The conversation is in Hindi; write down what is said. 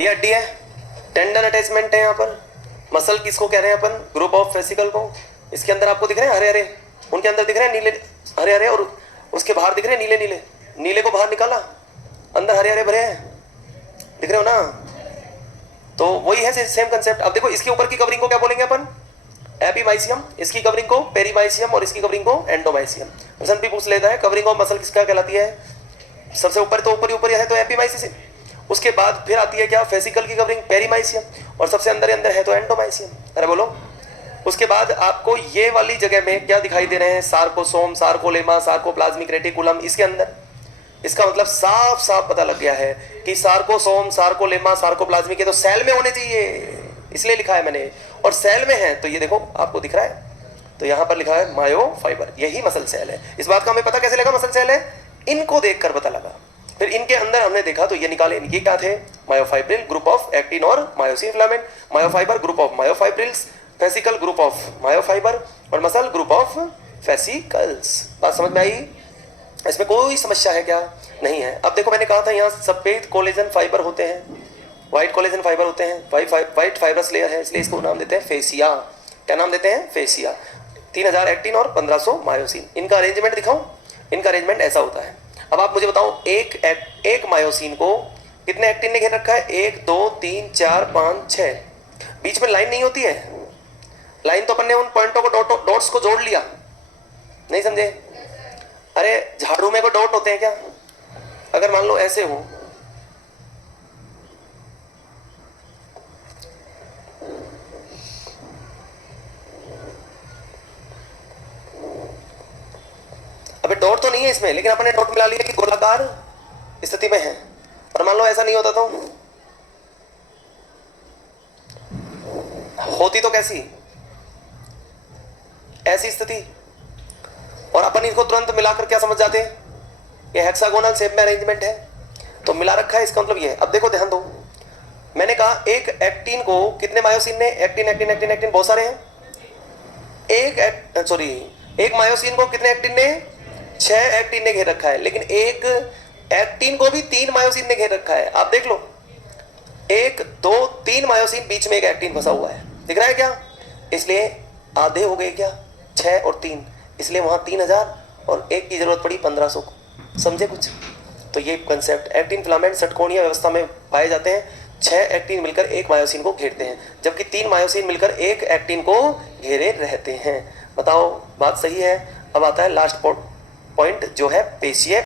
ये हड्डी है, टेंडन अटैचमेंट है यहाँ पर। मसल किसको कह रहे हैं अपन? ग्रुप ऑफ वेसिकल को। इसके अंदर आपको दिख रहे हैं हरे हरे, उनके अंदर दिख रहे हैं नीले हरे हरे, और उसके बाहर दिख रहे हैं नीले नीले। नीले को बाहर निकाला, अंदर हरे हरे भरे हैं, दिख रहे हो ना? तो वही है सेम कंसेप्ट। अब देखो इसके ऊपर की कवरिंग को क्या बोलेंगे अपन? एपीमाइसियम। इसकी कवरिंग को पेरीमाइसियम और इसकी कवरिंग को एंडोमाइसियम। प्रश्न भी पूछ लेता है कवरिंग ऑफ मसल किसका कहलाती है? सबसे ऊपर तो ऊपर ही है तो एपीमाइसियम। उसके बाद फिर आती है क्या? फेसिकल की कवरिंग पेरीमाइसियम, और सबसे अंदर है तो एंडोमाइसियम। अरे बोलो। उसके बाद आपको ये वाली जगह में क्या दिखाई दे रहे हैं? सार्कोसोम, सार्कोलेमा, सार्कोप्लाज्मिक रेटिकुलम। इसके अंदर इसका मतलब साफ साफ पता लग गया है कि सार्कोसोम, सार्कोलेमा, सार्कोप्लाज्मिक ये तो सेल में होने चाहिए, इसलिए लिखा है मैंने। और सेल में है तो ये देखो आपको दिख रहा है, तो यहाँ पर लिखा है मायोफाइबर, यही मसल सेल है। इस बात का हमें पता कैसे लगा मसल सेल है? इनको देखकर पता लगा। फिर इनके अंदर हमने देखा तो ये निकाले, ये क्या थे? मायोफाइब्रिल, ग्रुप ऑफ एक्टिन और myosin filament. Myofibre group of myofibrils, fascicle group of myofibre, और मसल ग्रुप ऑफ फेसिकल्स। बात समझ में आई? इसमें कोई समस्या है क्या? नहीं है। अब देखो मैंने कहा था यहाँ सफेद कोलेजन फाइबर होते हैं, व्हाइट कोलेजन फाइबर होते हैं, व्हाइट फाइबरस लेयर है, इसलिए इसको नाम देते हैं फेसिया। क्या नाम देते हैं? फेसिया। 3000 एक्टिन और 1500 मायोसिन। इनका अरेंजमेंट दिखाऊं? इनका अरेंजमेंट ऐसा होता है। अब आप मुझे बताओ एक मायोसिन को कितने एक्टिन ने घेर रखा है? 1 2 3 4 5 6। बीच में लाइन नहीं होती है? लाइन तो अपन ने उन पॉइंटों को डॉट्स को जोड़ लिया, नहीं समझे? अरे झाड़ू में को डॉट होते हैं क्या? अगर मान लो ऐसे हो, अबे डॉट तो नहीं है इसमें, लेकिन अपन ने डॉट मिला लिया कि गोलाकार स्थिति में है। और मान लो ऐसा नहीं होता तो होती तो कैसी? ऐसी स्थिति। और अपन इसको तुरंत मिलाकर क्या समझ जाते हैं? ये हेक्सागोनल शेप में अरेंजमेंट है, तो मिला रखा है, इसका मतलब ये है। अब देखो ध्यान दो, मैंने कहा एक एक्टिन को कितने मायोसिन ने? एक्टिन एक्टिन एक्टिन एक्टिन बहुत सारे हैं। एक मायोसिन को कितने एक्टिन ने? 6 एक्टिन ने घेर रखा है, लेकिन एक एक्टिन को भी 3 मायोसिन ने घेर रखा है। आप देख लो, 1 2 3 मायोसिन, बीच में एक एक्टिन फंसा हुआ है, दिख रहा है क्या? इसलिए आधे हो गए क्या? 6 और 3, इसलिए वहां 3000 और एक की जरूरत पड़ी 1500 को। समझे कुछ? तो ये कंसेप्ट, एक्टिन फिलामेंट षटकोणीय व्यवस्था में पाए जाते हैं। 6 एक्टिन मिलकर एक मायोसिन को घेरते हैं, जबकि 3 मायोसिन मिलकर एक एक्टिन को घेरे रहते हैं। बताओ बात सही है? अब आता है लास्ट पॉइंट जो है पेशीय